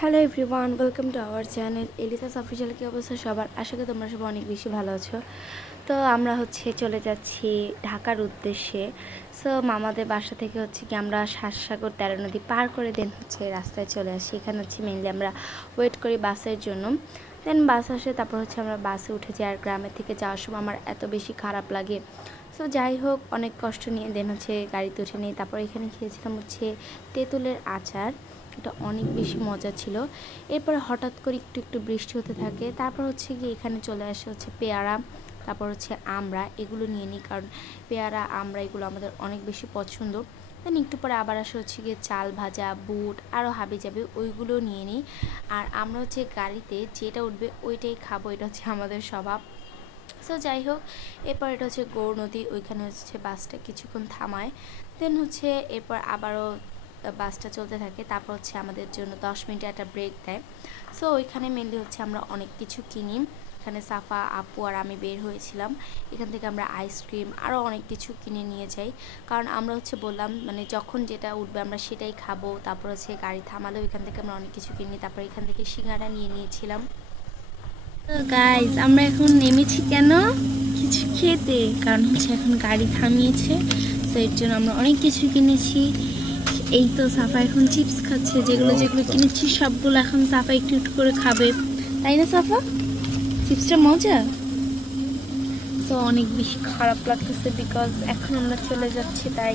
Hello everyone, welcome to our channel Elisa's official. কী অবস্থা সবার? আশা করি তোমরা সবাই অনেক বেশি ভালো আছো। তো আমরা চলে যাচ্ছি ঢাকার উদ্দেশ্যে। সো মামাদের বাসা থেকে কি আমরা সাতসাগর 13 নদী পার করে দেন রাস্তায় চলে আসি। এখানে মেনলি আমরা ওয়েট করি বাসের জন্য। দেন বাস আসে, তারপর আমরা বাসে উঠে যাই। আর গ্রামের থেকে যাওয়ার সময় আমার এত বেশি খারাপ লাগে। সো যাই হোক, অনেক কষ্ট নিয়ে দেন গাড়িতে উঠে নিই। তারপর এখানে খেয়েছিলাম তেঁতুলের আচার। এটা অনেক বেশি মজা ছিল। এরপরে হঠাৎ করে একটু বৃষ্টি হতে থাকে। তারপর গিয়ে এখানে চলে আসে পেয়ারা, তারপর আমরা এগুলো নিয়ে নিই, কারণ পেয়ারা আমরা এগুলো আমাদের অনেক বেশি পছন্দ। দেন একটু পরে আবার গিয়ে চাল ভাজা, বুট আরও হাবি যাবে ওইগুলো নিয়ে নিই। আর আমরা গাড়িতে যেটা উঠবে ওইটাই খাবো, এটা আমাদের স্বভাব। সো যাই হোক, এরপর এটা গৌর নদী, ওইখানে বাসটা কিছুক্ষণ থামায়। দেন এরপর আবারও বাসটা চলতে থাকে। তারপর আমাদের জন্য 10 মিনিটের একটা ব্রেক দেয়। সো ওইখানে মেনলি আমরা অনেক কিছু কিনি। এখানে সাফা, আপু আর আমি বের হয়েছিলাম। এখান থেকে আমরা আইসক্রিম আরও অনেক কিছু কিনে নিয়ে যাই, কারণ আমরা বললাম মানে যখন যেটা উঠবে আমরা সেটাই খাবো। তারপর গাড়ি থামালেও এখান থেকে আমরা অনেক কিছু কিনি। তারপর এখান থেকে সিঙ্গারা নিয়ে নিয়েছিলাম। তো গাইজ, আমরা এখন নেমেছি কেন? কিছু খেতে, কারণ এখন গাড়ি থামিয়েছে। তো এর জন্য আমরা অনেক কিছু কিনেছি। এই তো সাফা এখন চিপস খাচ্ছে, যেগুলো কিনেছি সবগুলো এখন সাফা একটু একটু করে খাবে, তাই না সাফা? চিপসটা মজা। তো অনেক বেশি খারাপ লাগতেছে, বিকজ এখন আমরা চলে যাচ্ছি। তাই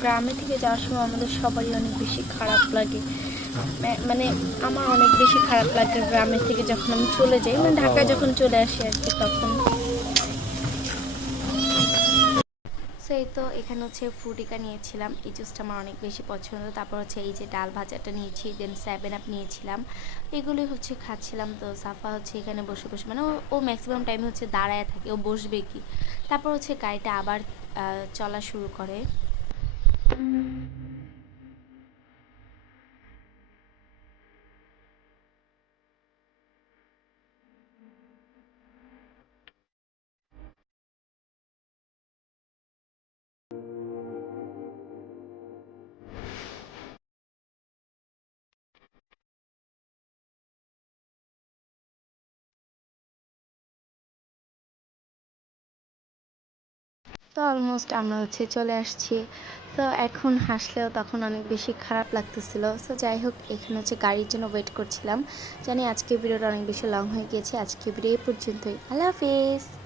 গ্রামে থেকে যাওয়ার সময় আমাদের সবারই অনেক বেশি খারাপ লাগে। মানে আমার অনেক বেশি খারাপ লাগে গ্রামের থেকে যখন আমি চলে যাই, মানে ঢাকায় যখন চলে আসি আর কি, তখন। সো এই তো এখানে ফ্রুটিকা নিয়েছিলাম, এই জুসটা আমার অনেক বেশি পছন্দ। তারপর এই যে ডাল ভাজাটা নিয়েছি, দেন 7 আপ নিয়েছিলাম। এগুলোই খাচ্ছিলাম। তো সাফা এখানে বসে বসে, মানে ও ম্যাক্সিমাম টাইমে দাঁড়ায় থাকে, ও বসবে কি। তারপর গাড়িটা আবার চলা শুরু করে। তো অলমোস্ট আমরা চলে আসছি। তো এখন হাসলেও তখন অনেক বেশি খারাপ লাগতেছিল। সো যাই হোক, এখানে গাড়ির জন্য ওয়েট করছিলাম। জানি আজকে ভিডিওটা অনেক বেশি লং হয়ে গিয়েছে। আজকে ভিডিও এই পর্যন্তই। আল্লাহ হাফেজ।